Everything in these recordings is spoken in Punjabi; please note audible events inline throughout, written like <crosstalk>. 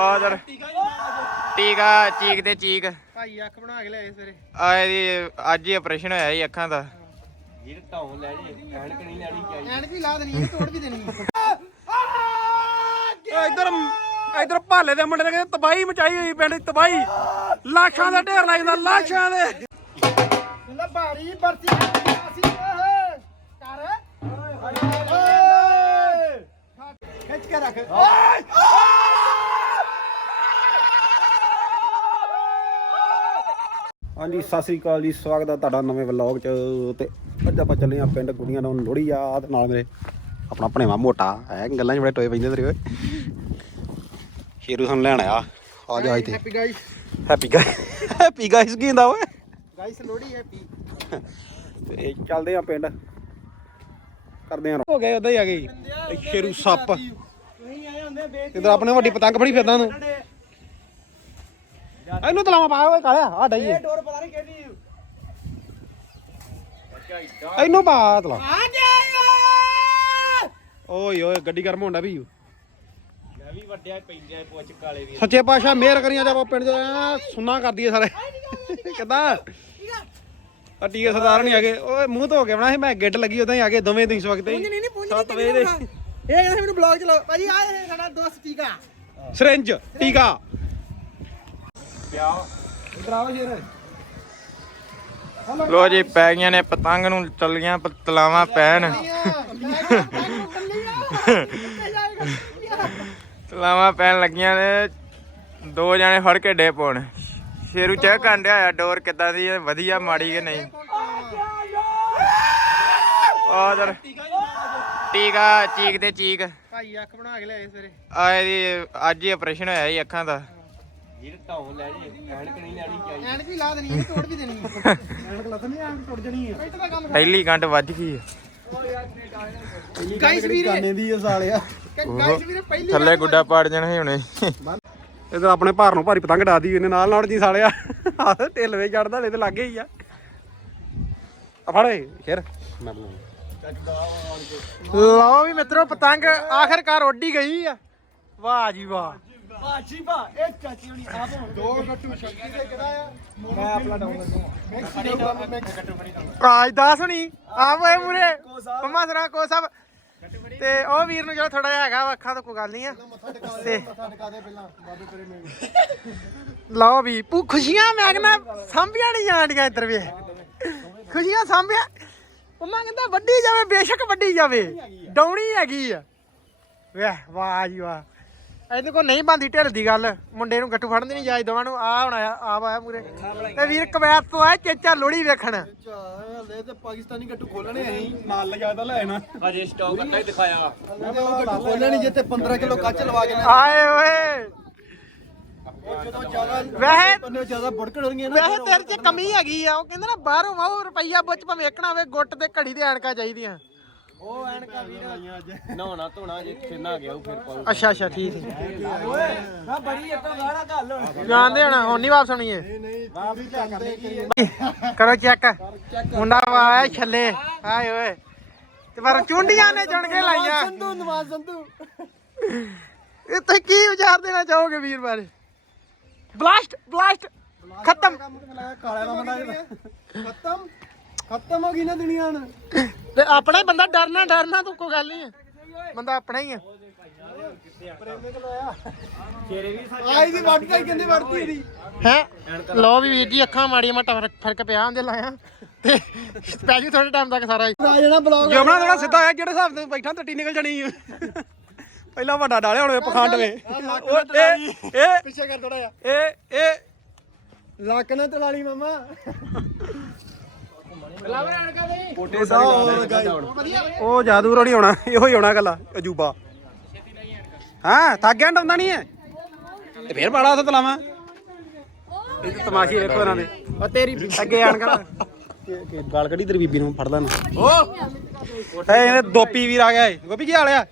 ਆਦਰ ਟੀਕਾ ਚੀਕ ਤੇ ਚੀਕ। ਭਾਈ ਅੱਖ ਬਣਾ ਕੇ ਲਿਆਏ ਸਵੇਰੇ। ਆ ਇਹਦੀ ਅੱਜ ਹੀ ਆਪਰੇਸ਼ਨ ਹੋਇਆ ਸੀ ਅੱਖਾਂ ਦਾ। ਜਿਹੜੇ ਢਾਉਂ ਲੈ ਜੇ ਐਨਕ ਨਹੀਂ ਲੈਣੀ ਚਾਹੀਦੀ। ਐਨਕ ਵੀ ਲਾ ਦੇਣੀ ਇਹ ਤੋੜ ਵੀ ਦੇਣੀ। ਇਧਰ ਇਧਰ ਭਾਲੇ ਦੇ ਮੁੰਡੇ ਨੇ ਕਹਿੰਦੇ ਤਬਾਹੀ ਮਚਾਈ ਹੋਈ ਪਿੰਡ ਦੀ ਤਬਾਹੀ। ਲਾਸ਼ਾਂ ਦਾ ਢੇਰ ਲੱਗਦਾ ਲਾਸ਼ਾਂ ਦੇ। ਲੈ ਭਾਰੀ ਬਰਸੀ ਅਸੀਂ ਓਏ। ਕਰ ਖਿੱਚ ਕੇ ਰੱਖ। ਹਾਂਜੀ ਸਤਿ ਸ੍ਰੀ ਅਕਾਲ ਜੀ ਸਵਾਗਤ ਹੈ ਤੁਹਾਡਾ ਨਵੇਂ ਵਲੌਗ 'ਚ ਤੇ ਅੱਜ ਆਪਾਂ ਚੱਲੇ ਆ ਪਿੰਡ ਕੁੜੀਆਂ ਨੂੰ ਲੋਹੜੀ ਆ ਤੇ ਨਾਲ ਮੇਰੇ ਆਪਣਾ ਭਣੇਵਾ ਮੋਟਾ ਹੈ ਗੱਲਾਂ 'ਚ ਬੜੇ ਟੋਏ ਪੈਂਦੇ ਤੇਰੇ ਓਏ। ਸ਼ੇਰੂ ਸਾਨੂੰ ਲੈਣ ਆਇਆ ਆ ਜਾ ਇੱਥੇ। Happy guys happy guys happy guys ਕੀ ਹੁੰਦਾ ਓਏ? ਗਾਇਸ ਲੋੜੀ ਹੈਪੀ ਤੇ ਚੱਲਦੇ ਆ ਪਿੰਡ। ਕਰਦੇ ਆ ਹੋ ਗਏ ਉਦਾਂ ਹੀ ਆ ਗਈ ਸ਼ੇਰੂ ਸੱਪ। ਤੁਸੀਂ ਆਏ ਹੁੰਦੇ ਬੇਚ ਇਧਰ ਆਪਣੇ ਵੱਡੀ ਪਤੰਗ ਫੜੀ ਫਿਰਦਾ ਤੂੰ ਇਹਨੂੰ ਤਲਾਵਾ ਪਾ ਓਏ ਕਾਲਿਆ ਆ ਡਾਈਏ ਇਹ ਡੋਰ ਪਤਾ ਨਹੀਂ ਕਿਹਦੀ ਇਹਨੂੰ ਪਾ ਤਲਾ। ਆ ਜਾ ਓਏ ਓਏ ਗੱਡੀ ਗਰਮ ਹੁੰਦਾ ਵੀ ਮੈਂ ਵੀ ਵੱਡਿਆ ਪੈਂਦੇ ਪੁੱਛ ਕਾਲੇ ਵੀ ਸੱਚੇ ਪਾਸ਼ਾ ਮਿਹਰ ਕਰੀਆਂ ਜਦ ਪਿੰਡ ਚ ਸੁੰਨਾ ਕਰ ਦਈਏ ਸਾਰੇ। ਕਿੱਦਾਂ? ਆ ਟੀਕੇ ਸਰਦਾਰ ਨਹੀਂ ਆਗੇ ਓਏ ਮੂੰਹ ਧੋ ਕੇ ਬਣਾ ਸੀ ਮੈਂ ਗਿੱਟ ਲੱਗੀ ਉਦਾਂ ਹੀ ਆ ਗਏ ਦੋਵੇਂ ਦਿਨ ਵਕਤ ਹੀ। ਨਹੀਂ ਨਹੀਂ ਪੁੰਜ ਇਹ ਕਹਿੰਦੇ ਮੈਨੂੰ ਬਲੌਗ ਚਲਾਓ। ਭਾਜੀ ਆ ਸਾਡਾ ਦੋਸਤ ਟੀਕਾ। ਸਿਰਿੰਜ ਟੀਕਾ। ਲੋ ਜੀ ਪੈ ਗਈਆਂ ਨੇ ਪਤੰਗ ਨੂੰ ਚੱਲੀਆਂ ਪ- ਤਲਾਵਾਂ ਪੈਣ। ਤਲਾਵਾਂ ਪੈਣ ਲੱਗੀਆਂ ਨੇ। ਦੋ ਜਣੇ ਫੜ ਕੇ ਡੇ ਪਾਉਣ। ਸ਼ੇਰੂ ਚੈੱਕ ਕਰਨ ਡਿਆ ਆ ਡੋਰ ਕਿੱਦਾਂ ਦੀ ਵਧੀਆ ਮਾੜੀ ਕਿ ਨਹੀਂ? ਆਦਰ। ਟੀਕਾ ਚੀਕ ਤੇ ਚੀਕ। ਭਾਈ ਅੱਖ ਬਣਾ ਕੇ ਲਿਆਏ ਸਵੇਰੇ। ਆ ਇਹਦੀ ਅੱਜ ਹੀ ਆਪਰੇਸ਼ਨ ਹੋਇਆ ਸੀ ਅੱਖਾਂ ਦਾ। ਜਿਹੜੇ ਢਾਉਂ ਲੈ ਜੇ ਐਨਕ ਨਹੀਂ ਲੈਣੀ ਚਾਹੀਦੀ। ਐਨਕ ਵੀ ਲਾ ਦੇਣੀ ਇਹ ਤੋੜ ਵੀ ਦੇਣੀ ਐਨਕ ਲੱਥਣੀ ਐਨਕ ਟੁੱਟ ਜਣੀ ਹੈ ਪੈਟ ਦਾ ਕੰਮ ਪਹਿਲੀ ਗੰਢ ਵੱਜ ਗਈ ਹੈ। ਗਾਇਸ ਵੀਰੇ ਕਾਨੇ ਦੀ ਇਹ ਸਾਲਿਆ। ਗਾਇਸ ਵੀਰੇ ਪਹਿਲੀ ਥੱਲੇ ਗੁੱਡਾ ਪਾੜ ਜਾਣਾ ਹੁਣੇ। ਇਧਰ ਆਪਣੇ ਭਾਰ ਨੂੰ ਭਾਰੀ ਪਤੰਗ ਡਾਦੀ ਇਹਨੇ ਨਾਲ ਨਾਲ ਜੀ ਸਾਲਿਆ। ਆਹ ਢਿੱਲ ਵੇ ਚੜਦਾ ਲੈ ਤੇ ਲੱਗੇ ਹੀ ਆ। ਆ ਫੜੇ ਸ਼ੇਰ ਮੈਂ ਲਓ ਵੀ ਮਿੱਤਰੋ ਪਤੰਗ ਆਖਰਕਾਰ ਉੱਡੀ ਗਈ ਆ। ਵਾਹ ਜੀ ਵਾਹ। ਬਾਜੀ ਵਾਹ ਇਹ ਚਾਚੀ ਹੁਣੀ ਆਪ ਦੋ ਗੱਟੂ ਸ਼ਕਤੀ ਦੇ ਕਿਹਦਾ ਆ? ਮੈਂ ਆਪਣਾ ਡਾਊਨ ਲੱਗੂਗਾ ਮੈਕਸੀ ਰਾਜ ਦਾਸ ਹੁਣੀ ਆਪ ਹੋਏ ਮੂਰੇ? ਪੰਮਾ ਸਰਾ ਕੋ ਸਭ। ਤੇ ਉਹ ਵੀਰ ਨੂੰ ਜਿਹੜਾ ਥੋੜਾ ਜਿਹਾ ਹੈਗਾ ਵਾ, ਅੱਖਾਂ ਤੋਂ ਕੋਈ ਗੱਲ ਨਹੀਂ ਆ। ਤੇ ਲਓ ਵੀ ਪੂ ਖੁਸ਼ੀਆਂ ਮੈਂ ਕਹਿੰਦਾ ਸਾਂਭੀਆਂ ਨਹੀਂ ਜਾਂਦੀਆਂ ਇੱਧਰ ਵੀ ਖੁਸ਼ੀਆਂ ਸਾਂਭਿਆ। ਪੰਮਾ ਕਹਿੰਦਾ ਵੱਡੀ ਜਾਵੇ ਬੇਸ਼ੱਕ ਵੱਡੀ ਜਾਵੇ। ਡਾਉਣੀ ਹੈਗੀ ਆ। ਵਾਹ ਵਾਹ ਜੀ ਵਾਹ। ਇਹਦੇ ਕੋ ਨਹੀਂ ਬੰਦੀ ਢਿੱਲ ਦੀ ਗੱਲ। ਮੁੰਡੇ ਨੂੰ ਗੱਟੂ ਫੜਨ ਦੀ ਨਹੀਂ ਜਾਇ ਦੋਵਾਂ ਨੂੰ ਆ ਹੁਣ ਆਇਆ ਆਪ ਆਇਆ ਪੂਰੇ ਤੇ ਵੀਰ ਕਵੈਤ ਤੋਂ ਆਇਆ ਚੇਚਾ ਲੋੜੀ ਵੇਖਣ। ਹਲੇ ਤੇ ਪਾਕਿਸਤਾਨੀ ਗੱਟੂ ਖੋਲਣੇ ਅਸੀਂ। ਨਾਲ ਲਿਜਾ ਤਾਂ ਲੈ ਨਾ ਹਜੇ ਸਟਾਕ ਅੱਧਾ ਹੀ ਦਿਖਾਇਆ। ਗੱਟੂ ਖੋਲਣੇ ਜਿੱਤੇ 15 ਕਿਲੋ ਕੱਚ ਲਵਾ ਕੇ ਆਏ ਓਏ। ਜਦੋਂ ਜ਼ਿਆਦਾ ਵੈਸੇ ਬੰਦੇ ਜ਼ਿਆਦਾ ਬੁੜਕਣਗੇ ਵੈਸੇ ਤੇਰੇ 'ਚ ਕਮੀ ਹੈਗੀ ਆ ਉਹ ਕਹਿੰਦੇ ਨਾ ਬਾਹਰੋਂ ਵਾਹੋ ਰੁਪਈਆ ਬੁੱਚ ਭਾਵੇਂ ਵੇਖਣਾ ਹੋਵੇ ਗੁੱਟ ਤੇ ਘੜੀ ਦੇ ਐਨਕਾਂ ਚਾਹੀਦੀਆਂ। ਉਹ ਐਨਕਾ ਵੀਰ। ਨਹਾਉਣਾ ਧੋਣਾ ਜੇ ਖੇਨਾ ਗਿਆ ਉਹ ਫਿਰ ਪਾਉ ਅੱਛਾ ਅੱਛਾ ਠੀਕ ਹੈ। ਆ ਬੜੀ ਇੱਥੋਂ ਗਾਣਾ ਗੱਲ ਜਾਣਦੇ ਹਣਾ ਹੁਣ ਨਹੀਂ ਵਾਪਸ ਆਉਣੀ ਕਰੋ ਚੈੱਕ। ਮੁੰਡਾ ਆਇਆ ਛੱਲੇ। ਆਏ ਓਏ। ਤੇ ਪਰ ਚੁੰਡੀਆਂ ਨੇ ਕੇ ਲਾਈਆਂ। ਸੰਧੂ ਨਵਾਜ਼ ਸੰਧੂ। ਇਹ ਤੁਸੀਂ ਕੀ ਵਿਚਾਰ ਦੇਣਾ ਚਾਹੋਗੇ ਵੀਰ ਬਾਰੇ? ਬਲਾਸਟ ਬਲਾਸਟ ਖਤਮ। ਕਾਲੇ ਦਾ ਮੁੰਡਾ ਖਤਮ। ਖਤਮ ਹੋ ਗਈ ਨਾ ਦੁਨੀਆ ਹੁਣ। ਤੇ ਆਪਣਾ ਹੀ ਬੰਦਾ ਡਰਨਾ ਡਰਨਾ ਤੂੰ ਕੋਈ ਗੱਲ ਨਹੀਂ ਹੈ। ਬੰਦਾ ਆਪਣਾ ਹੀ ਹੈ। ਆਈ ਦੀ ਵੱਟ ਤਾਂ ਕਹਿੰਦੇ ਵੜਤੀ ਦੀ ਹੈ? ਲੋ ਵੀ ਵੀਰ ਜੀ ਅੱਖਾਂ ਮਾੜੀਆਂ ਮਟਾ ਫਰਕ- ਫ਼ਰਕ ਪਿਆ ਹੁੰਦੇ ਲਾਇਆ। ਤੇ ਪੈ ਜੂ ਥੋੜੇ ਟਾਈਮ ਤੱਕ ਸਾਰਾ ਹੀ। ਆ ਜਾਣਾ ਬਲੌਗ ਜਮਣਾ ਥੋੜਾ ਸਿੱਧਾ ਹੋਇਆ ਜਿਹੜੇ ਹਿਸਾਬ ਤੇ ਬੈਠਾ ਟੱਟੀ ਨਿਕਲ ਜਾਣੀ। ਪਹਿਲਾਂ ਵੱਡਾ ਡਾਲਿਆ ਹੁਣ ਪਖੰਡ ਵੇ। ਉਹ ਇਹ ਇਹ ਪਿੱਛੇ ਕਰ ਥੋੜਾ ਜਿਹਾ। ਇਹ ਇਹ ਲੱਕ ਨਾ ਤਲਾਲੀ ਮਾਮਾ। ਉਹ ਜਾਦੂ ਰੋਣੀ ਹੋਣਾ ਇਹੋ ਹੀ ਹੋਣਾ ਗੱਲਾਂ ਅਜੂਬਾ। ਹਾਂ ਥੱਕ ਗਿਆ ਡਾਉਂਦਾ ਨਹੀਂ ਹੈ ਤੇ ਫੇਰ ਬਾੜਾ ਉੱਥੇ ਤਲਾਵਾਂ। ਇਹ ਤਾਂ ਤਮਾਸ਼ੇ ਵੇਖੋ ਇਹਨਾਂ ਦੇ। ਉਹ ਤੇਰੀ ਅੱਗੇ ਆਣ ਕਰਾ ਗਾਲ ਕੱਢੀ ਤੇਰੀ ਬੀਬੀ ਨੂੰ ਓ! ਇਹਨੇ ਦੋਪੀ ਵੀਰ ਆ ਗਿਆ ਏ। ਗੋਪੀ ਕੀ ਹਾਲ ਆ?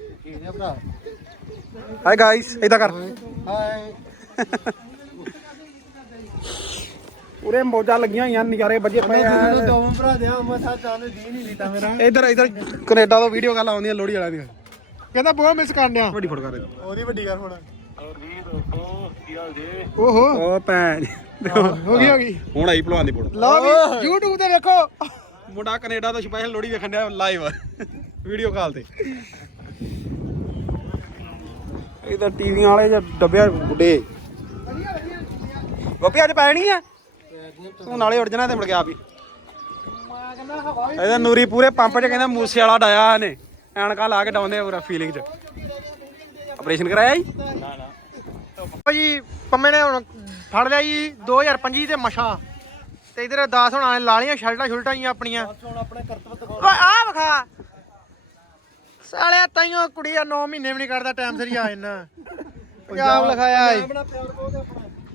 ਹਾਈ ਗਾਇਸ ਇਦਾਂ ਕਰ। ਹਾਏ ਉਰੇ ਮੋਜਾਂ ਲੱਗੀਆਂ ਹੋਈਆਂ ਨਜ਼ਾਰੇ ਵੱਜੇ ਪਏ ਆ। ਦੋਵੇਂ ਭਰਾ ਦੇ ਮਸਾ ਚਾਹਨੇ ਦੀ ਨਹੀਂ ਦਿੱਤਾ ਮੇਰਾ। ਇਧਰ ਇਧਰ ਕੈਨੇਡਾ ਤੋਂ ਵੀਡੀਓ ਕਾਲ ਆਉਂਦੀਆਂ ਲੋੜੀ ਵਾਲਿਆਂ ਦੀਆਂ। ਕਹਿੰਦਾ ਬਹੁਤ ਮਿਸ ਕਰਨ ਡਿਆ। ਵੱਡੀ ਫੋਟੋ ਕਰ ਉਹਦੀ ਵੱਡੀ ਗੱਲ ਹੁਣ। ਓਹੋ। ਉਹ ਭੈਣ। ਹੋ ਗਈ ਹੋ ਗਈ। ਹੁਣ ਆਈ ਭਲਵਾਨ ਦੀ ਫੋਟੋ। ਲਓ ਵੀ YouTube ਤੇ ਵੇਖੋ। ਮੁੰਡਾ ਕੈਨੇਡਾ ਤੋਂ ਸਪੈਸ਼ਲ ਲੋੜੀ ਵੇਖਣ ਡਿਆ ਲਾਈਵ ਵੀਡੀਓ ਕਾਲ ਤੇ। ਇਹ ਤਾਂ ਟੀਵੀਆਂ ਵਾਲੇ ਜਾਂ ਡੱਬਿਆ ਗੁੱਡੇ ਗੋਪੀ ਅੱਜ ਪੈਣੀ ਆ? ਤੂੰ ਨਾਲੇ ਉੱਡ ਜਾਣਾ ਤੇ ਮੁੜ ਗਿਆ ਵੀ ਇਹਦਾ ਨੂਰੀ ਪੂਰੇ ਪੰਪ 'ਚ ਕਹਿੰਦਾ ਮੂਸੇ ਵਾਲਾ ਡਾਇਆ ਇਹਨੇ। ਐਨਕਾਂ ਲਾ ਕੇ ਡਾਉਂਦੇ ਪੂਰਾ ਫੀਲਿੰਗ 'ਚ। ਆਪਰੇਸ਼ਨ ਕਰਾਇਆ ਜੀ? ਜੀ ਪੰਮੇ ਨੇ ਹੁਣ ਫੜ ਲਿਆ ਜੀ 2025 ਤੇ ਮਸ਼ਾ ਤੇ ਇਧਰ 10 ਹੁਣ ਆਲੇ ਲਾ ਲੀਆਂ ਸ਼ਰਟਾਂ ਸ਼ੁਲਟਾਂ ਹੀ ਆਪਣੀਆਂ। ਓਏ ਆ ਵਿਖਾ। ਸਾਲਿਆ ਤਾਈਓ ਕੁੜੀ ਆ 9 ਮਹੀਨੇ ਵੀ ਨਹੀਂ ਕਰਦਾ ਟਾਈਮ ਸਿਰ ਹੀ ਆ ਇੰਨਾ ਪੰਜਾਬ ਲਿਖਾਇਆ ਏ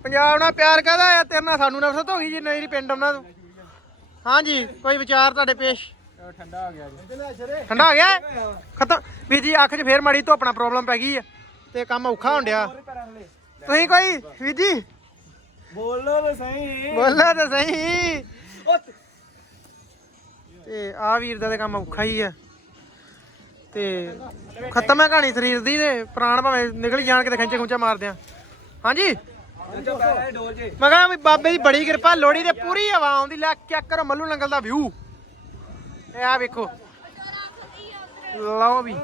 ਪੰਜਾਬ ਨਾਲ ਪਿਆਰ ਕਹਦਾ ਆ? ਤੇਰੇ ਨਾਲ ਸਾਨੂੰ ਨਫ਼ਰਤ ਹੋ ਗਈ ਜੀ ਨਹੀਂ ਪਿੰਡ ਉਹਨਾਂ ਨੂੰ ਹਾਂਜੀ ਕੋਈ ਵਿਚਾਰ ਤੁਹਾਡੇ ਪੇਸ਼? ਠੰਡਾ ਹੋ ਗਿਆ ਜੀ। ਠੰਡਾ ਹੋ ਗਿਆ? ਖਤਮ ਵੀਰ ਜੀ ਅੱਖ 'ਚ ਫੇਰ ਮਾੜੀ ਧੁੱਪਣਾ ਪ੍ਰੋਬਲਮ ਪੈ ਗਈ ਆ ਤੇ ਕੰਮ ਔਖਾ ਹੋਣ ਡਿਆ। ਤੁਸੀਂ ਕੋਈ ਵੀਰ ਜੀ? ਬੋਲੋ ਤੇ ਸਹੀ। ਬੋਲੋ ਤਾਂ ਸਹੀ। ਤੇ ਆ ਵੀਰ ਦਾ ਤੇ ਕੰਮ ਔਖਾ ਹੀ ਆ। ਤੇ ਖਤਮ ਹੈ ਕਹਾਣੀ ਸਰੀਰ ਦੀ ਤੇ ਪ੍ਰਾਣ ਭਾਵੇਂ ਨਿਕਲ ਜਾਣ ਕਿਤੇ ਖਿੰਚੇ ਖੁੰਚੇ ਮਾਰਦੇ ਆ ਹਾਂਜੀ? ਮੈਂ ਕਹਾਂ ਵੀ ਬਾਬੇ ਦੀ ਬੜੀ ਕਿਰਪਾ ਲੋੜੀ ਤੇ ਪੂਰੀ ਹਵਾ ਆਉਂਦੀ, ਲੈ ਚੈੱਕ ਕਰੋ ਮੱਲੂ ਨੰਗਲ ਦਾ ਵਿਊ ਇਹ ਆ ਵੇਖੋ। ਲਓ ਵੀ।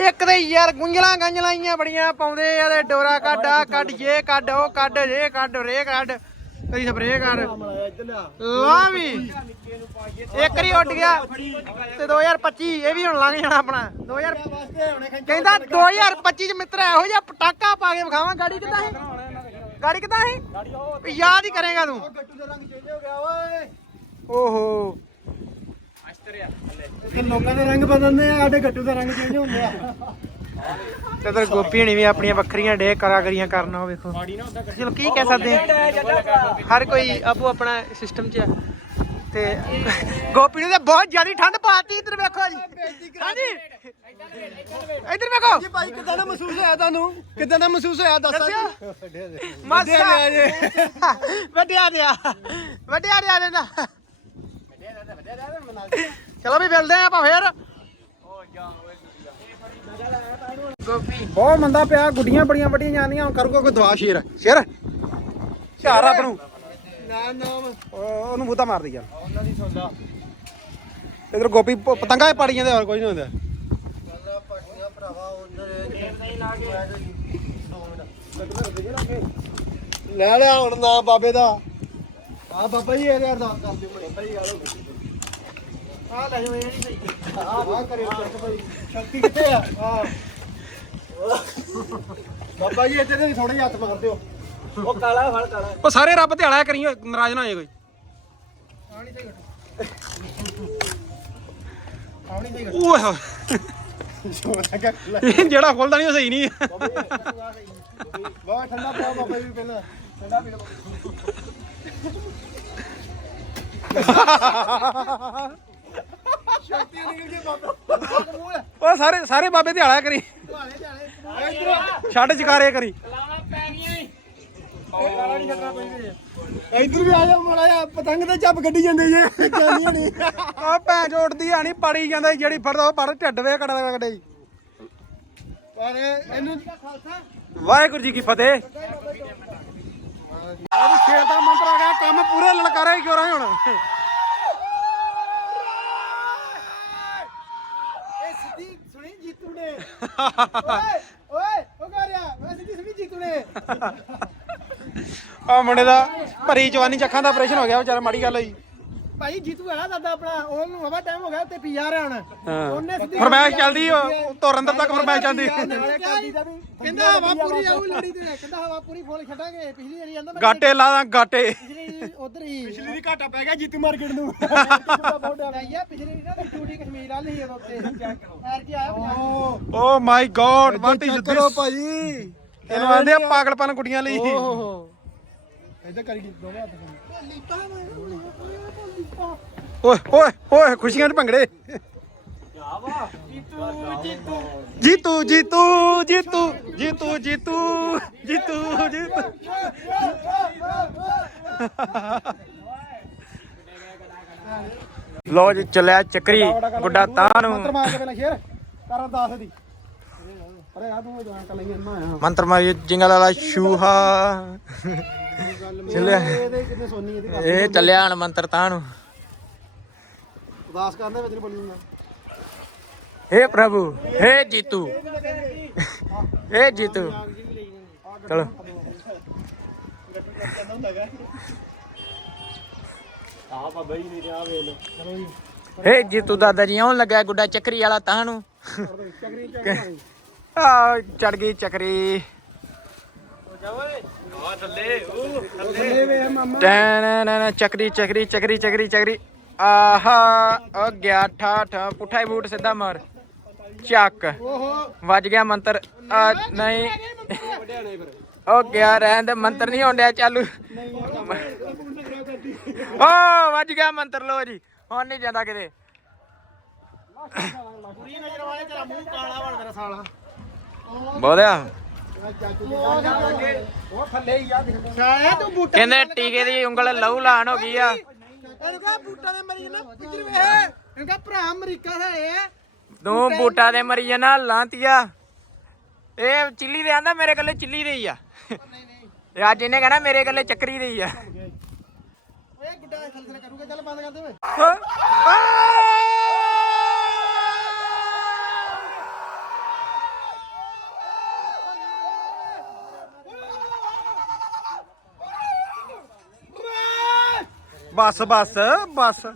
ਇੱਕ ਤੇ ਯਾਰ ਗੁੰਝਲਾਂ ਗੰਝਲਾਂ ਬੜੀਆਂ, ਪਾਉਂਦੇ ਆ ਤੇ ਡੋਰਾ ਕੱਢ ਆ ਕੱਢ ਇਹ ਕੱਢ, ਉਹ ਕੱਢ ਇਹ ਕੱਢ, ਰੇ ਕੱਢ। ਕਦੀ ਸਪਰੇ ਕਰ। ਲਾ ਵੀ। ਇੱਕ ਰੀ ਉੱਡ ਗਿਆ ਤੇ 2025 ਇਹ ਵੀ ਹੁਣ ਲੰਘ ਜਾਣਾ ਆਪਣਾ। 2000 ਕਹਿੰਦਾ 2025 ਚ ਮਿੱਤਰ ਇਹੋ ਜਿਹਾ ਪਟਾਕਾ ਪਾ ਕੇ ਵਿਖਾਵਾਂ। ਗਾੜੀ ਕਿੱਦਾਂ ਹੈ ਗਾੜੀ ਕਿੱਦਾਂ ਹੈ ਯਾਦ ਹੀ ਕਰੇਗਾ ਤੂੰ। ਓਹੋ। ਲੋਕਾਂ ਦੇ ਰੰਗ ਬਦਲਦੇ ਆ ਸਾਡੇ ਗੱਟੂ ਦਾ ਰੰਗ ਚੇਂਜ ਹੁੰਦੇ। ਤੇ ਉਧਰ ਗੋਪੀ ਹਣੀ ਵੀ ਆਪਣੀਆਂ ਵੱਖਰੀਆਂ ਡੇ ਕਰਾਗਰੀਆਂ ਕਰਨਾ ਉਹ ਵੇਖੋ। ਚਲੋ ਕੀ ਕਹਿ ਸਕਦੇ ਹਰ ਕੋਈ ਆਪੋ ਆਪਣਾ ਸਿਸਟਮ 'ਚ ਆ। ਤੇ ਗੋਪੀ ਨੂੰ ਤਾਂ ਬਹੁਤ ਜ਼ਿਆਦਾ ਠੰਡ ਪਾਤੀ ਇੱਧਰ ਵੇਖੋ ਜੀ। ਹਾਂਜੀ। ਇੱਧਰ ਵੇਖੋ। ਜੀ ਭਾਈ ਕਿਦਾਂ ਦਾ ਮਹਿਸੂਸ ਹੋਇਆ ਤੁਹਾਨੂੰ? ਕਿਦਾਂ ਦਾ ਮਹਿਸੂਸ ਹੋਇਆ ਦੱਸੋ ਮਾਸਾ। ਵੱਡਿਆ ਦਿਆ ਵੱਡਿਆ ਦਿਆ ਦੇਣਾ ਚਲੋ ਵੀ ਮਿਲਦੇ ਆਪਾਂ ਫੇਰ। ਗੋਪੀ। ਬਹੁਤ ਮੰਦਾ ਪਿਆ ਗੁੱਡੀਆਂ ਬੜੀਆਂ ਵੱਡੀਆਂ ਜਾਂਦੀਆਂ ਹੁਣ ਕਰੂਗਾ ਕੋਈ ਦਵਾ ਸ਼ੇਰ। ਸ਼ੇਰ? ਝਾਰ ਰੱਬ ਨੂੰ ਨਾ ਨਾਮ। ਉਹ- ਉਹਨੂੰ ਮੂਤਾ ਮਾਰਦੀ ਯਾਰ ਉਹਨਾਂ ਦੀ ਸੌਦਾ ਇਧਰ ਗੋਪੀ ਪਤੰਗਾਂ ਹੀ ਪਾੜੀ ਜਾਂਦੇ ਹੋਰ ਕੋਈ ਨਹੀਂ ਹੁੰਦਾ। ਲੈ ਲਿਆ ਹੁਣ ਨਾ ਬਾਬੇ ਦਾ। ਆ ਬਾਬਾ ਜੀ ਇਹਦੇ ਅਰਦਾਸ ਕਰ ਦਿਓ ਬਾਬਾ ਜੀ ਯਾਰ ਆ ਲੈ ਜਾਓ ਇਹ ਨਹੀਂ ਸਹੀ। ਆ ਆ ਕਰਿਓ ਚੱਕ ਭਾਈ। ਸ਼ਕਤੀ ਕਿੱਥੇ ਆ? ਆ ਬਾਬਾ ਜੀ ਇੱਥੇ ਤੇ ਥੋੜੇ ਹੱਥ ਮਾਰ ਦਿਓ। ਉਹ ਕਾਲਾ ਫੜ ਕਾਲਾ। ਉਹ ਸਾਰੇ ਰੱਬ ਤੇ ਹਲਾ ਕਰੀ ਨਾਰਾਜ਼ ਨਾ ਹੋਏ ਕੋਈ। ਆਉਣੀ ਸਹੀ ਆਉਣੀ ਸਹੀ ਓਏ ਹੋਏ। ਇਹ ਜਿਹੜਾ ਖੁੱਲਦਾ ਨਹੀਂ ਉਹ ਸਹੀ ਨਹੀਂ। ਬਹੁਤ ਠੰਡਾ ਪਿਆ ਬਾਬਾ ਜੀ ਪਹਿਲਾਂ। ਠੰਡਾ ਪੀ ਲਓ। ਸ਼ਕਤੀ ਨਿਕਲ ਗਈ ਬਾਬਾ। ਉਹ ਸਾਰੇ ਸਾਰੇ ਬਾਬੇ ਤੇ ਹਲਾ ਕਰੀ। ਇਧਰ ਛੱਡ ਚਕਾਰੇ ਕਰੀ। ਇਧਰ ਵੀ ਆ ਜਾ ਮੜਾ ਜਾ ਪਤੰਗ ਤੇ ਚੱਪ ਗੱਡੀ ਜਾਂਦੇ ਜੇ। ਜਾਂਦੀਆਂ ਨਹੀਂ ਆ ਭੈਣ ਜੋੜਦੀ ਆ ਨਹੀਂ ਪੜੀ ਜਾਂਦਾ ਜਿਹੜੀ ਫੜਦਾ ਉਹ ਪੜ ਢਿੱਡ ਵੇ ਕੜਾ ਕੜੇ ਪਰ ਇਹਨੂੰ ਵਾਹਿਗੁਰੂ ਜੀ ਕੀ ਫਤਿਹ। ਉਹ ਸ਼ੇਰ ਦਾ ਮੰਤਰ ਆ ਗਿਆ ਕੰਮ ਪੂਰੇ ਲਲਕਾਰੇ ਹੀ ਕਿਉਂ ਰਹੇ ਹੁਣ? ਇਹ ਸਿੱਧੀ ਸੁਣੀ ਜੀਤੂ ਨੇ। ਓਏ <laughs> ਓਏ ਉਹ ਕਰ ਰਿਹਾ ਮੈਂ ਸਿੱਧੀ ਸੁਣੀ ਜੀਤੂ ਨੇ ਆ ਮੁੰਡੇ ਦਾ ਭਰੀ ਜਵਾਨੀ ਚ ਅੱਖਾਂ ਦਾ ਆਪਰੇਸ਼ਨ ਹੋ ਗਿਆ ਵਿਚਾਰਾ ਮਾੜੀ ਗੱਲ ਹੋਈ ਭਾਈ ਜੀਤੂ ਹੈਗਾ ਦਾਦਾ ਆਪਣਾ ਉਹਨੂੰ ਹਵਾ ਟਾਈਮ ਹੋ ਗਿਆ ਤੇ ਪੀ ਜਾ ਰਿਹਾ ਹੁਣ ਉਹਨੇ ਸਿੱਧੀ ਫਰਮਾਇਸ਼ ਚੱਲਦੀ ਉਹ ਤੁਰਨ ਤੱਕ ਫਰਮਾਇਸ਼ ਚੱਲਦੀ? ਕਹਿੰਦਾ ਹਵਾ ਪੂਰੀ ਆਉ ਲੜੀ ਤੇ ਕਹਿੰਦਾ ਹਵਾ ਪੂਰੀ ਫੁੱਲ ਛੱਡਾਂਗੇ ਪਿਛਲੀ ਵਾਰੀ ਜਾਂਦਾ ਮੈਂ ਗਾਟੇ ਲਾ ਦਾਂ ਗਾਟੇ। ਪਿਛਲੀ ਉਧਰ ਹੀ। ਪਿਛਲੀ ਦੀ ਘਾਟਾ ਪੈ ਗਿਆ ਜੀਤੂ ਮਾਰਕੀਟ ਨੂੰ। ਆਈਆ ਪਿਛਲੀ ਨਾ ਡਿਊਟੀ ਕਸ਼ਮੀਰ ਵਾਲੀ ਸੀ ਉਦੋਂ ਤੇ ਐਰ ਕੀ ਆਇਆ ਓ my god what is this ਇਹਨੂੰ ਆਂਦੇ ਆ ਪਾਗਲਪਨ ਗੁੱਡੀਆਂ ਲਈ। ਓਹੋ ਇਦਾਂ ਕਰੀ ਦੋਵੇਂ ਹੱਥ ਓਏ ਓਏ ਓਏ ਖੁਸ਼ੀਆਂ ਚ ਭੰਗੜੇ। ਜੀਤੂ ਜੀਤੂ ਜੀਤੂ ਜੀਤੂ ਜੀਤੂ ਜੀਤੂ ਜੀਤੂ। ਲੋ ਜੀ ਚੱਲਿਆ ਚੱਕਰੀ ਗੁੱਡਾ ਤਾਂ ਨੂੰ ਮਾਰ ਕੇ ਪਹਿਲਾਂ ਸ਼ੇਰ ਕਰ ਅਰਦਾਸ ਦੀ ਅਰੇ ਆ ਤੂੰ ਜਾਣ ਕੱਲ ਇੰਨਾ ਆ ਮੰਤਰ ਮਾਰੀ ਜਿੰਗਲ ਵਾਲਾ ਸ਼ੂਹਾ। ਚੱਲਿਆ ਇਹ ਚੱਲਿਆ ਹਣ ਮੰਤਰ ਤਾਂ ਨੂੰ। ਉਦਾਸ ਕਰਨ ਦੇ ਵਿੱਚ ਨਹੀਂ ਬੋਲੂਗਾ हे प्रभु हे जीतू हे जीतू चलो हे जीतू दादा जी आउन लगा गुड्डा चक्री वाला तानू ਆ, ਚੜ ਗਈ ਚੱਕਰੀ। ਆ ਥੱਲੇ ਟੈਨ, ਚੱਕਰੀ ਚੱਕਰੀ ਚੱਕਰੀ ਚੱਕਰੀ ਚੱਕਰੀ। ਆਹਾ ਉਹ ਗਿਆ ਠਾ ਠਾ, ਪੁੱਠਾ ਬੂਟ ਸਿੱਧਾ ਮਾਰ। ਚੱਕ। ਵੱਜ ਗਿਆ ਮੰਤਰ। ਆ, ਨਹੀਂ। ਵੱਡਿਆ ਉਹ ਗਿਆ ਰਹਿਣ ਦੇ, ਮੰਤਰ ਨਹੀਂ ਹੋਣ ਡਿਆ ਚਾਲੂ। ਓ, ਵੱਜ ਗਿਆ ਮੰਤਰ ਲੋ ਜੀ। ਹੁਣ ਨਹੀਂ ਜਾਂਦਾ ਕਿਤੇ। ਕੁੜੀ ਨਜ਼ਰ ਵਾਲੇ ਤੇਰਾ ਮੂੰਹ ਕਾਲਾ ਬਣ ਮੇਰਾ ਸਾਲਾ। ਬੋਲਿਆ। ਉਹ ਥੱਲੇ ਹੀ ਆ ਸ਼ਾਇਦ ਤੂੰ ਬੂਟਾ ਕਹਿੰਦੇ ਟੀਕੇ ਦੀ ਉਂਗਲ ਲਹੂ ਲਾਣ ਹੋ ਗਈ ਆ। ਇਹਦਾ ਬੂਟਾ ਦੇ ਮਰੀ ਨਾ ਪੁੱਤਰ ਵੇ ਇਹਦਾ ਭਰਾ ਅਮਰੀਕਾ ਦਾ ਹੈ ਤੂੰ ਬੂਟਾ ਦੇ ਮਰੀ ਜਾਣਾ ਲਾਂਤੀਆ। ਇਹ ਚਿੱਲੀ ਦੇ ਆਂਦਾ ਮੇਰੇ ਕੱਲੇ ਚਿੱਲੀ ਦੇ ਹੀ ਆ। ਇਹ ਅੱਜ ਇਹਨੇ ਕਹਿਣਾ ਮੇਰੇ ਕੱਲੇ ਚੱਕਰੀ ਦੇ ਹੀ ਆ। ਓਏ ਗੁੱਡਾ ਥੱਲੇ ਕਰੂਗਾ ਚੱਲ ਬੰਦ ਕਰ ਦੇ ਓਏ। ਬਸ ਬਸ ਬਸ।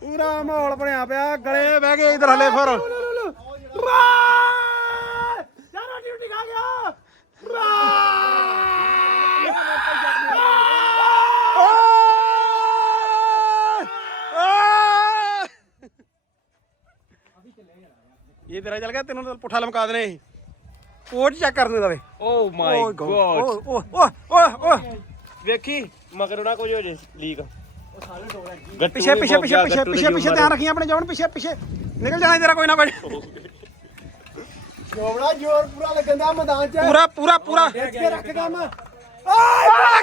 ਪੂਰਾ ਮਾਹੌਲ ਬਣਿਆ ਪਿਆ ਗਲੇ ਬਹਿ ਗਏ ਇਧਰ ਹਲੇ ਫਿਰ ਰੋਟੀ ਰੋਟੀ ਖਾ ਗਿਆ ਇਹ ਤੇਰਾ ਚੱਲ ਗਿਆ ਤੈਨੂੰ ਤਾਂ ਪੁੱਠਾ ਲਮਕਾ ਦੇਣੇ ਸੀ ਕੋਚ ਚੈੱਕ ਕਰਨ ਦਾ ਵੇ। ਓ ਮਾਈ ਗੋਡ ਓ ਓ ਓ ਵੇਖੀ ਮਗਰ ਨਾ ਕੁਝ ਹੋ ਜੇ ਲੀਕ ਪਿੱਛੇ ਪਿੱਛੇ ਪਿੱਛੇ ਪਿੱਛੇ ਪਿੱਛੇ ਪਿੱਛੇ ਧਿਆਨ ਰੱਖੀ ਆਪਣੇ ਜਵਾਨ ਪਿੱਛੇ ਪਿੱਛੇ। ਨਿਕਲ ਜਾਣਾ ਤੇਰਾ ਕੋਈ ਨਾ ਕੋਈ। ਜੋਬੜਾ ਜ਼ੋਰ ਪੂਰਾ ਲੱਗਣ ਦਾ ਮੈਦਾਨ 'ਚ। ਪੂਰਾ ਪੂਰਾ ਪੂਰਾ। ਇੱਥੇ ਰੱਖ ਕੰਮ। ਗਲਾ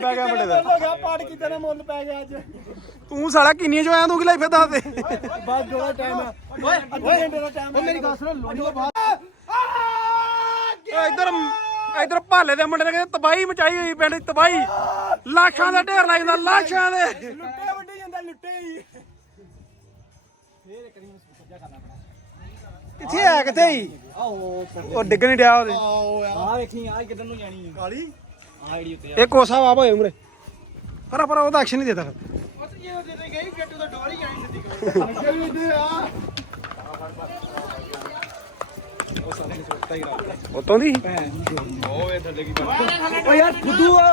ਪੈ ਗਿਆ ਮੁੰਡੇ ਦਾ। ਹੋ ਗਿਆ? ਪਾੜ ਕੀ ਤੇਰਾ ਮੁੱਲ ਪੈ ਗਿਆ ਅੱਜ। ਤੂੰ ਸਾਲਾ ਕਿੰਨੀਆਂ ਜੋ ਆਇਆ ਤੂੰ ਕਿ ਲਾਈ ਫਿਰਦਾ ਤੇ? ਬਾਅਦ ਜੋ ਟਾਈਮ ਹੈ ਓਏ ਅੱਧੇ ਘੰਟੇ ਦਾ ਟਾਈਮ ਹੈ ਮੇਰੀ ਗੱਲ ਸੁਣ ਲੋੜੀ ਤੋਂ ਬਾਅਦ ਇੱਧਰ ਇੱਧਰ ਭਾਲੇ ਦੇ ਮੁੰਡੇ ਨੇ ਕਹਿੰਦੇ ਤਬਾਹੀ ਮਚਾਈ ਹੋਈ ਪਿੰਡ ਦੀ ਤਬਾਹੀ। ਲਾਸ਼ਾਂ ਦਾ ਢੇਰ ਲੱਗਦਾ ਲਾਸ਼ਾਂ ਦੇ। ਲੁੱਟੇ ਵੱਢੀ ਜਾਂਦਾ ਲੁੱਟੇ ਹੀ। ਕਿੱਥੇ ਆ ਕਿੱਥੇ ਹੀ? ਉਹ ਡਿੱਗ ਨਹੀਂ ਡਿਆ ਉਹਦੇ। ਆ ਵੇਖੀ ਆ ਕਿੱਧਰ ਨੂੰ ਜਾਣੀ ਹੈ ਕਾਲੀ? ਆ ਇਹ ਕੋਸਾ ਵਾਪ ਹੋਏ ਉਮਰੇ। ਪਰ ਪਰ ਉਹਦਾ ਐਕਸ਼ਨ ਨਹੀਂ ਦੇਦਾ ਉਤੋਂ ਦੀ ਓ ਯਾਰ ਖੁੱਦੂ ਆ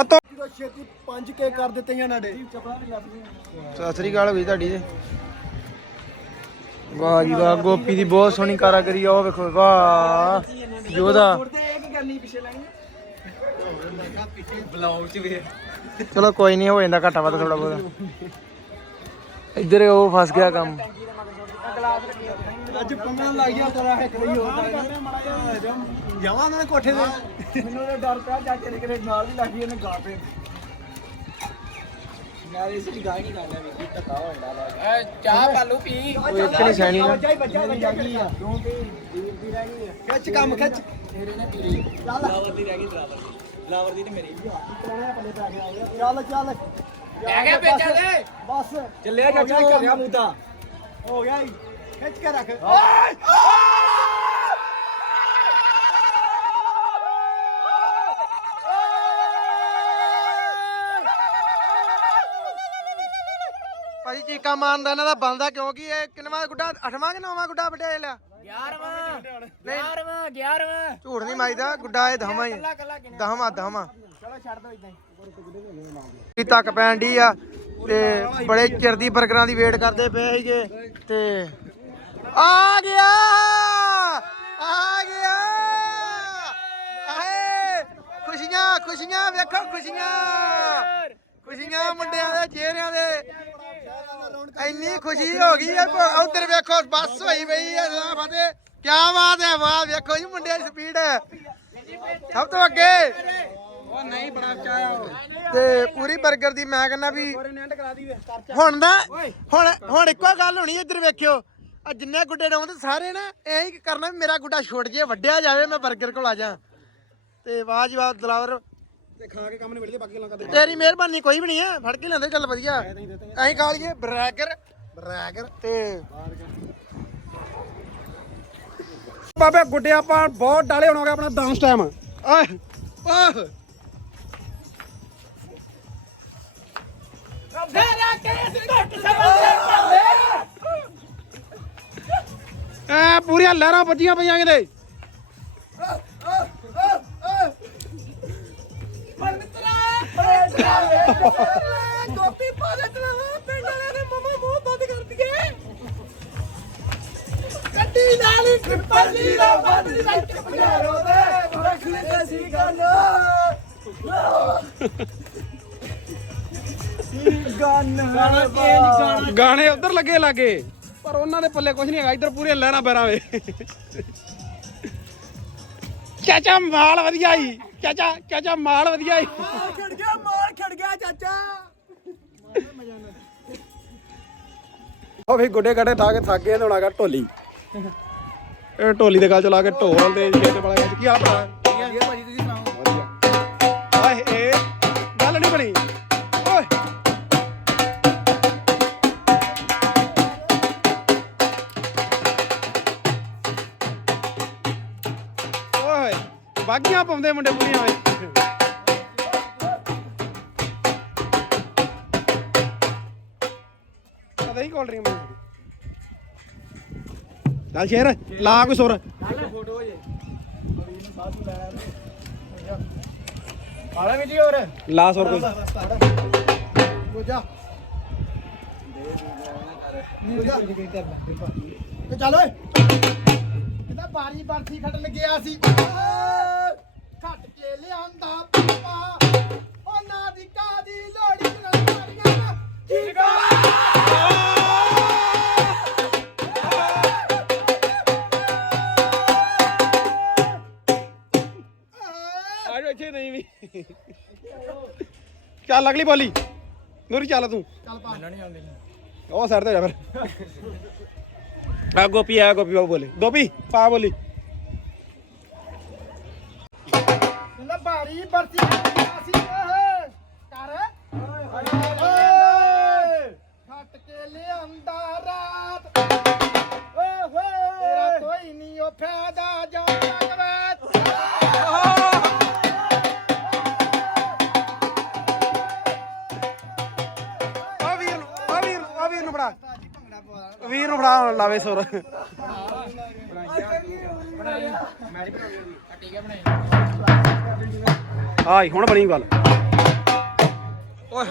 ਅਤੋਂ ਛੇਤੀ 5 ਕੇ ਕਰ ਦਿੱਤੇ ਜਾਂ ਨਾਡੇ ਸਤਿ ਸ੍ਰੀ ਅਕਾਲ ਹੋਈ ਤੁਹਾਡੀ ਤੇ ਵਾਹ ਜੀ ਵਾਹ ਗੋਪੀ ਦੀ ਬਹੁਤ ਸੋਹਣੀ ਕਾਰਾਗਰੀ ਆ ਉਹ ਵੇਖੋ ਵਾਹ। ਯੋਧਾ। ਬਲੌਗ ਚ ਵੇ ਚਲੋ ਕੋਈ ਨਹੀਂ ਹੋ ਜਾਂਦਾ ਘਾਟਾ ਵਾਧਾ ਥੋੜਾ ਬਹੁਤਾ। ਇੱਧਰ ਉਹ ਫਸ ਗਿਆ ਕੰਮ। ਅੱਜ ਪੰਗਾ ਲੱਗ ਗਿਆ ਤੇਰਾ ਇੱਕ ਰਹੀ ਹੋਰ ਜਾਵਾਂ ਨਾ ਕੋਠੇ ਤੇ। ਮੈਨੂੰ ਤਾਂ ਡਰ ਪਿਆ ਜਾ ਕੇ ਨਿਕਲੇ ਨਾਲ ਵੀ ਲੱਗੀ ਇਹਨੇ ਗਾ ਪੇ ਨਾਲ ਇਸ ਦੀ ਨਹੀਂ ਕਰਦਾ ਵੀ ਧੱਕਾ ਹੋਣਾ ਚਾਹ ਪਾਲੂ ਪੀ। ਉਹ ਇੱਕ ਨਹੀਂ। ਸੈਣੀ ਨਾ ਬੱਚਾ ਹੀ ਬੱਚਾ ਬੱਚਾ ਗਈ ਆ। ਕਿਉਂਕਿ ਵੀਰ ਦੀ ਰਹਿ ਗਈ ਆ? ਖਿੱਚ ਕੰਮ ਖਿੱਚ। ਤੇਰੇ ਨੇ ਪੀਲੀ ਚੱਲ ਲਾਵਰ ਦੀ ਰਹਿ ਗਈ ਡਰਾਵਰ ਲਾਵਰ ਦੀ ਤੇ ਮੇਰੀ ਚੱਲ ਚੱਲ। ਪੈ ਗਿਆ ਵੇਚਾ ਦੇ ਬਸ। ਚੱਲਿਆ ਚਾਚਾ, ਚਾਚਾ ਘਰਿਆ ਮੁੱਦਾ ਹੋ ਗਿਆ ਜੀ। ਖਿੱਚ ਕੇ ਰੱਖ। ਭਾਜੀ ਚੀਕਾ ਮਾਰਦਾ ਇਹਨਾਂ ਦਾ ਬੰਦਾ ਕਿਉਂਕਿ ਇਹ ਕਿੰਨਵਾ ਗੁੱਡਾ ਅੱਠਵਾਂ ਕਿ ਨੌਵਾਂ ਗੁੱਡਾ ਵਟਿਆ ਲਿਆ 11ਵਾਂ 11ਵਾਂ 11ਵਾਂ ਝੂਠ ਨਹੀਂ ਮਾਈਦਾ ਗੁੱਡਾ ਇਹ ਦਹਵਾਂ ਹੀ ਦਹਵਾਂ ਦਹਵਾਂ। ਚਲੋ ਛੱਡ ਦੋ ਇਦਾਂ ਤੱਕ ਪੈਣ ਡਈ ਆ ਤੇ ਬੜੇ ਚਿਰ ਦੀ 버ਗਰਾਂ ਦੀ ਵੇਟ ਕਰਦੇ ਪਏ ਸੀਗੇ ਤੇ ਆ ਗਿਆ! ਆ ਗਿਆ! ਆਏ! ਖੁਸ਼ੀਆਂ ਖੁਸ਼ੀਆਂ ਵੇਖੋ ਖੁਸ਼ੀਆਂ। ਖੁਸ਼ੀਆਂ ਮੁੰਡਿਆਂ ਦੇ ਚਿਹਰਿਆਂ ਦੇ। ਇੰਨੀ ਖੁਸ਼ੀ ਹੋ ਗਈ ਹੈ ਉਧਰ ਵੇਖੋ ਬੱਸ ਹੋਈ ਪਈ ਹੈ ਲਾ ਫਤੇ ਕੀ ਬਾਤ ਹੈ ਵਾਹ ਵੇਖੋ ਜੀ ਮੁੰਡਿਆਂ ਦੀ ਸਪੀਡ ਸਭ ਤੋਂ ਅੱਗੇ। ਉਹ ਨਹੀਂ ਬੜਾ ਚਾਇਆ ਤੇ ਪੂਰੀ 버ਗਰ ਦੀ ਮੈਂ ਕਹਿੰਦਾ ਵੀ ਹੁਣ ਨਾ ਹੁਣ ਹੁਣ ਇੱਕੋ ਗੱਲ ਹੋਣੀ ਇੱਧਰ ਵੇਖਿਓ। ਆ ਜਿੰਨੇ ਗੁੱਡੇ ਡਾਉਂਦੇ ਸਾਰੇ ਨਾ ਐਂ ਹੀ ਕਰਨਾ ਮੇਰਾ ਗੁੱਡਾ ਛੁੱਟ ਜੇ ਵੱਡਿਆ ਜਾਵੇ ਮੈਂ 버ਗਰ ਕੋਲ ਆ ਜਾ। ਤੇ ਵਾਹ ਜੀ ਵਾਹ ਦਲਾਵਰ ਤੇ ਖਾ ਕੇ ਕੰਮ ਨਿਬੜ ਜੇ ਬਾਕੀ ਗੱਲਾਂ ਕਰਦੇ ਤੇਰੀ ਮਿਹਰਬਾਨੀ ਕੋਈ ਵੀ ਨਹੀਂ ਹੈ ਫੜ ਕੇ ਲੈਂਦੇ ਚੱਲ ਵਧੀਆ। ਐਂ ਖਾ ਲਈਏ ਬਰਗਰ ਬਰਗਰ ਤੇ ਬਾਬੇ ਗੁੱਡੇ ਆਪਾਂ ਬਹੁਤ ਡਾਲੇ ਹੋਣਾ ਗਿਆ ਆਪਣਾ ਡਾਂਸ ਟਾਈਮ ਆਏ ਆਹ। ਐ ਪੂਰੀਆਂ ਲਹਿਰਾਂ ਵੱਜੀਆਂ ਪਈਆਂ ਕਿਤੇ। ਗੋਪੀ ਪਾਲੇ ਤਲਾਵਾ ਪਿੰਡ ਵਾਲਿਆਂ ਨੇ ਮਮਾ ਮੂੰਹ ਬੰਦ ਕਰ ਦਈਏ ਗੱਡੀ ਨਾਲ ਹੀ ਟ੍ਰਿਪਲ ਜ਼ੀਰੋ ਬੰਦ ਰੱਖ ਪੰਜਾਰੋ ਦੇ ਰੱਖ ਲੈ ਸੀ ਗੱਲ ਗਾਣੇ ਉਧਰ ਲੱਗੇ ਲਾਗੇ, ਪਰ ਉਹਨਾਂ ਦੇ ਪੱਲੇ ਕੁਝ ਨਹੀਂ ਹੈਗਾ, ਇੱਧਰ ਪੂਰੇ ਲਹਿਰਾਂ ਬੈਰਾਂ ਵੇ। ਚਾਚਾ ਮਾਲ ਵਧੀਆ ਈ ਚਾਚਾ ਚਾਚਾ ਮਾਲ ਵਧੀਆ ਈ। ਖੜ ਗਿਆ ਮਾਰ ਖੜ ਗਿਆ ਚਾਚਾ। ਉਹ ਵੀ ਗੁੱਡੇ ਗਾਡੇ ਠਾ ਕੇ ਥੱਕ ਗਏ ਤੇ ਹੁਣ ਆ ਗਿਆ ਢੋਲੀ। ਇਹ ਢੋਲੀ ਦੇ ਗੱਲ ਚਲਾ ਕੇ ਢੋਲ ਦੇ ਛੇਤ ਵਾਲਾ ਗੱਲ ਕੀ ਆ ਭਰਾ? ਠੀਕ ਹੈ ਭਾਜੀ ਤੁਸੀਂ ਸੁਣਾਓ? ਵਧੀਆ। ਆਏ ਇਹ ਬਾਗੀਆਂ ਪਾਉਂਦੇ ਮੁੰਡੇ ਬੁੜੀਆਂ ਵੇ ਪਤਾ ਹੀ ਕੋਲ ਡਰਿੰਕ ਮੰਗਦੀ ਚੱਲ ਸ਼ੇਰ ਲਾ ਕੋਈ ਸੁਰ। ਆਲਾ ਵੀ ਜੀ ਹੋਰ। ਲਾ ਸੁਰ ਕੋਈ। ਦੂਜਾ ਤੇ ਚੱਲ ਓਏ। ਕਹਿੰਦਾ ਬਾਰੀ ਬਰਸੀ ਖੱਟ ਲੱਗਿਆ ਸੀ ਕੇ ਲਿਆਂਦਾ ਪੀਪਾ ਉਹਨਾਂ ਦੀ ਕਾਦੀ ਲੋੜੀ ਨਾਲ ਮਾਰੀਆਂ ਠੀਕਾ ਆਜੋ ਇੱਥੇ ਨਹੀਂ ਵੀ। ਚੱਲ ਅਗਲੀ ਬੋਲੀ। ਨੂਰੀ ਚੱਲ ਤੂੰ। ਚੱਲ ਪਾ। ਮੈਨੂੰ ਨਹੀਂ ਆਉਂਦੀ। ਉਹ ਸਾਈਡ ਤੇ ਜਾ ਫਿਰ। ਆ ਗੋਪੀ ਆ ਗੋਪੀ ਬਾਬੂ ਬੋਲੇ। ਗੋਪੀ ਪਾ ਬੋਲੀ। ਬਾਰੀ ਬਰਸੀ ਖੱਟ ਗਿਆ ਸੀ ਓਏ ਕਰ। ਓਏ ਖੱਟ ਕੇ ਲਿਆਂਦਾ ਰਾਤ। ਓਏ ਹੋਏ ਤੇਰਾ ਕੋਈ ਨਹੀਂ ਉਹ ਫਾਇਦਾ ਜਾਣ ਲੱਗਵੇ ਆ ਵੀਰ ਨੂੰ ਆ ਵੀਰ ਆ ਵੀਰ ਨੂੰ ਫੜਾ। ਵੀਰ ਨੂੰ ਫੜਾ ਲਾਵੇ ਸੁਰ। ਆਈ ਹੁਣ ਬਣੀ ਗੱਲ। ਓਏ।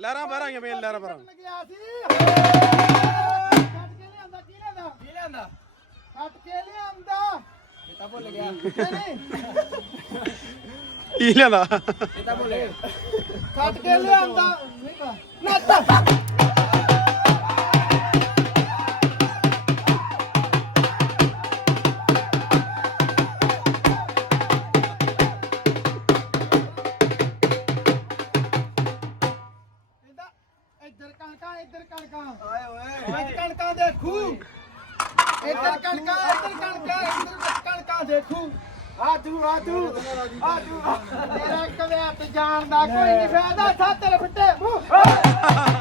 ਲਹਿਰਾਂ ਬਾਰਾਂ ਆਈਆਂ ਮੇਨ ਲਹਿਰਾਂ ਬਾਰਾਂ ਛੱਡਣ ਗਿਆ ਸੀ। ਖੱਟ ਕੇ ਲਿਆਂਦਾ ਕੀ ਲਿਆਂਦਾ? ਕੀ ਲਿਆਂਦਾ? ਖੱਟ ਕੇ ਲਿਆਂਦਾ। ਇਹ ਤਾਂ ਭੁੱਲ ਗਿਆ। ਨਹੀਂ ਕੀ ਲਿਆਂਦਾ? ਕੱਟ ਕੇ ਲਿਆਂਦਾ। ਨੱਤ ਦੇਖੂ ਆਜੂ ਆਜੂ। ਆਜੂ ਤੇਰਾ ਕਦੇ ਤੇ ਜਾਣ ਦਾ ਕੋਈ ਨਹੀਂ ਫਾਇਦਾ ਸਾ ਤੇਰੇ ਫਿੱਟੇ ਮੂੰਹ।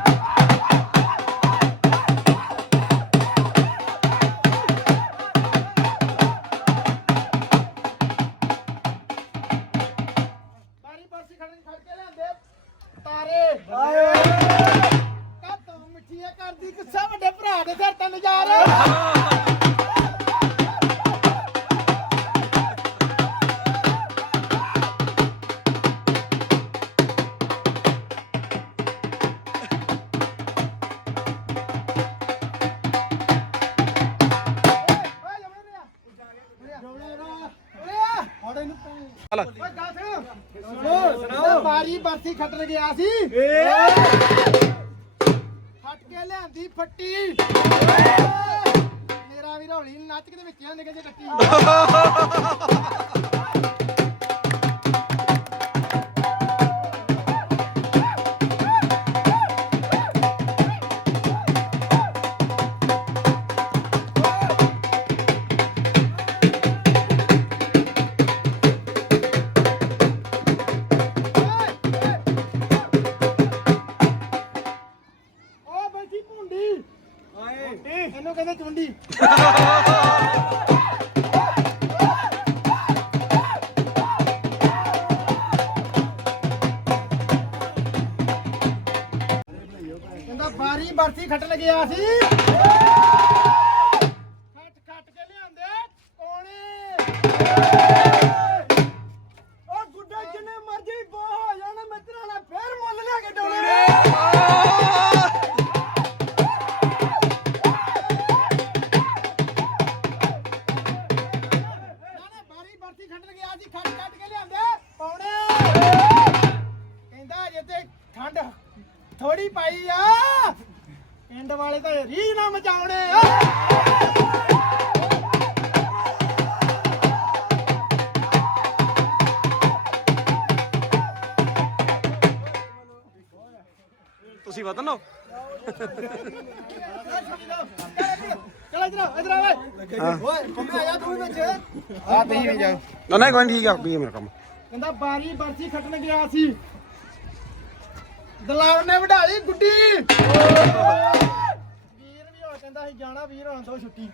ਨੱਚ ਕੇ ਦੇ ਵਿੱਚ ਜਾਂਦੇ ਜੇ ਟੱਟੀ <laughs> ਓ ਆ ਤੀ ਵੀ ਜਾ ਨਾ ਨਹੀਂ ਕੋਈ ਨੀ, ਠੀਕ ਆ ਵੀ ਮੇਰਾ ਕੰਮ। ਕਹਿੰਦਾ ਬਾਰੀ ਬਰਸੀ ਖੱਟਣ ਗਿਆ ਸੀ। ਦਲਾਵਰ ਨੇ ਵਢਾ ਲਈ ਗੁੱਡੀ। ਵੀਰ ਵੀ ਹੋ ਕਹਿੰਦਾ ਸੀ ਜਾਣਾ ਵੀਰ ਹੁਣ ਤੋਂ ਛੁੱਟੀ।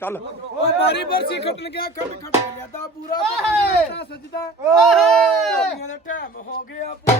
ਚੱਲ। ਓ ਬਾਰੀ ਬਰਸੀ ਖੱਟਣ ਗਿਆ ਖੱਟ ਖੱਟ ਕੇ ਲਿਆਦਾ ਪੂਰਾ। ਪਤਾ ਸੱਜਦਾ। ਓਏ। ਦੇ ਟਾਈਮ ਹੋ ਗਿਆ ਪੂਰਾ।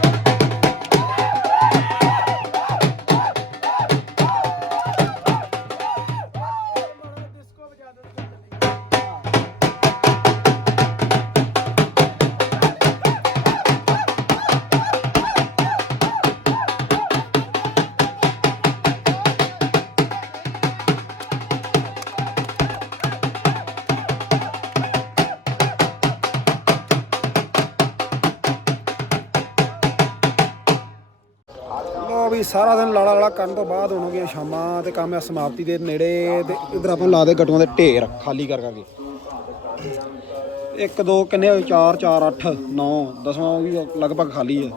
ਸਾਰਾ ਦਿਨ ਲਾਲਾ ਲਾਲਾ ਕਰਨ ਤੋਂ ਬਾਅਦ ਹੁਣ ਹੋ ਗਈਆਂ ਸ਼ਾਮਾਂ ਤੇ ਕੰਮ ਆ ਸਮਾਪਤੀ ਦੇ ਨੇੜੇ ਤੇ ਇਧਰ ਆਪਾਂ ਲਾ ਦੇ ਗੱਟੂਆਂ ਦੇ ਢੇਰ ਖਾਲੀ ਕਰ ਕਰਕੇ ਇੱਕ, ਦੋ, ਕਿੰਨੇ ਹੋਏ 4 4 8 9 ਦਸਵਾਂ ਉਹ ਵੀ ਲਗਭਗ ਖਾਲੀ ਹੈ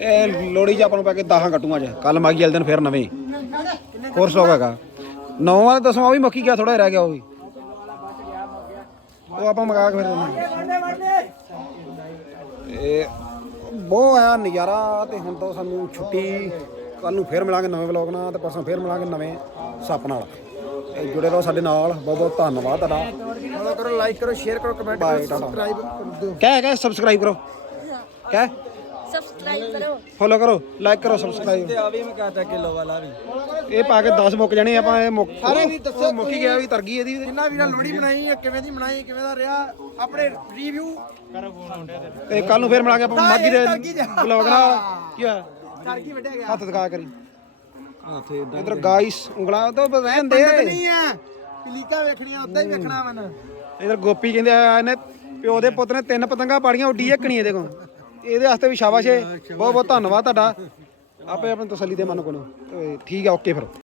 ਇਹ ਲੋੜੀ ਚ ਆਪਾਂ ਨੂੰ ਪੈ ਕੇ 10 ਗੱਟੂਆਂ ਚ। ਕੱਲ ਮਾਗੀ ਵਾਲੇ ਦਿਨ ਫਿਰ ਨਵੇਂ। ਹੋਰ ਸਟਾਕ ਹੈਗਾ। 9 ਵਾਲਾ ਦਸਵਾਂ ਉਹ ਵੀ ਮੁੱਕੀ ਗਿਆ ਥੋੜਾ ਰਹਿ ਗਿਆ ਉਹ ਵੀ। ਉਹ ਆਪਾਂ ਮਗਾ ਕੇ ਫਿਰ ਇਹ ਬਹੁਤ ਆਇਆ ਨਜ਼ਾਰਾ ਤੇ ਹੁਣ ਤੋਂ ਸਾਨੂੰ ਛੁੱਟੀ ਕੱਲ ਨੂੰ ਫੇਰ ਮਿਲਾਂਗੇ ਨਵੇਂ ਵਲੌਗ ਨਾਲ ਤੇ ਪਰਸੋਂ ਫੇਰ ਮਿਲਾਂਗੇ ਨਵੇਂ ਸੱਪ ਨਾਲ। ਤੇ ਜੁੜੇ ਰਹੋ ਸਾਡੇ ਨਾਲ ਬਹੁਤ ਬਹੁਤ ਧੰਨਵਾਦ ਤੁਹਾਡਾ। ਫੋਲੋ ਕਰੋ ਲਾਈਕ ਕਰੋ ਸ਼ੇਅਰ ਕਰੋ ਕਮੈਂਟ ਕਰੋ ਸਬਸਕ੍ਰਾਈਬ ਕਰ। ਦਿਓ ਕਹਿ ਕਹਿ ਸਬਸਕ੍ਰਾਈਬ ਕਰੋ। ਕਹਿ। ਸਬਸਕ੍ਰਾਈਬ ਕਰੋ। ਫੋਲੋ ਕਰੋ ਲਾਈਕ ਕਰੋ ਸਬਸਕ੍ਰਾਈਬ ਆ ਵੀ ਮੈਂ ਕਹਤਾ ਕਿਲੋ ਵਾਲਾ ਵੀ। ਇਹ ਪਾ ਕੇ 10 ਮੁੱਕ ਜਾਣੇ ਆਪਾਂ ਇਹ ਮੁੱਕ ਸਾਰੇ ਵੀ ਦੱਸਿਓ ਮੁੱਕ ਹੀ ਗਿਆ ਵੀ ਤਰ ਗਈ ਇਹਦੀ। ਵੀ। ਜਿੰਨਾ ਵੀਰਾਂ ਲੋੜੀ ਬਣਾਈ ਹੈ ਕਿਵੇਂ ਦੀ ਬਣਾਈ ਕਿਵੇਂ ਦਾ ਰਿਹਾ? ਆਪਣੇ ਰਿਵਿਊ ਤੇ। ਕੱਲ ਨੂੰ ਫੇਰ ਮਿਲਾਂਗੇ ਆਪਾਂ ਮਾਗੀ ਦੇ। ਵਲੌਗ ਨਾਲ। ਕੀ ਹੋਇਆ? ਕਰ ਕੀ ਵੱਡਿਆ ਗਿਆ। ਹੱਥ ਦਿਖਾ ਕਰੀ। ਇਧਰ ਗਾਇਸ ਉਂਗਲਾਂ ਤੋਂ ਰਹਿਣ ਦੇ। ਨਹੀਂ ਆ। ਕਲੀਕਾ ਵੇਖਣੀਆਂ ਉੱਦਾਂ ਹੀ ਵੇਖਣਾ ਮਨ ਇਧਰ ਗੋਪੀ ਕਹਿੰਦੇ ਆ ਇਹਨੇ ਪਿਓ ਦੇ ਪੁੱਤ ਨੇ ਤਿੰਨ ਪਤੰਗਾਂ ਪਾੜੀਆਂ ਉੱਡੀ ਇੱਕ ਨਹੀਂ ਇਹਦੇ ਕੋਲ। ਇਹਦੇ ਵਾਸਤੇ ਵੀ ਸ਼ਾਬਾਸ਼ ਏ ਬਹੁਤ ਬਹੁਤ ਧੰਨਵਾਦ ਤੁਹਾਡਾ। ਆਪੇ ਆਪਣੀ ਤਸੱਲੀ ਦੇ ਮਨ ਕੋਲ ਠੀਕ ਆ ਓਕੇ ਫਿਰ।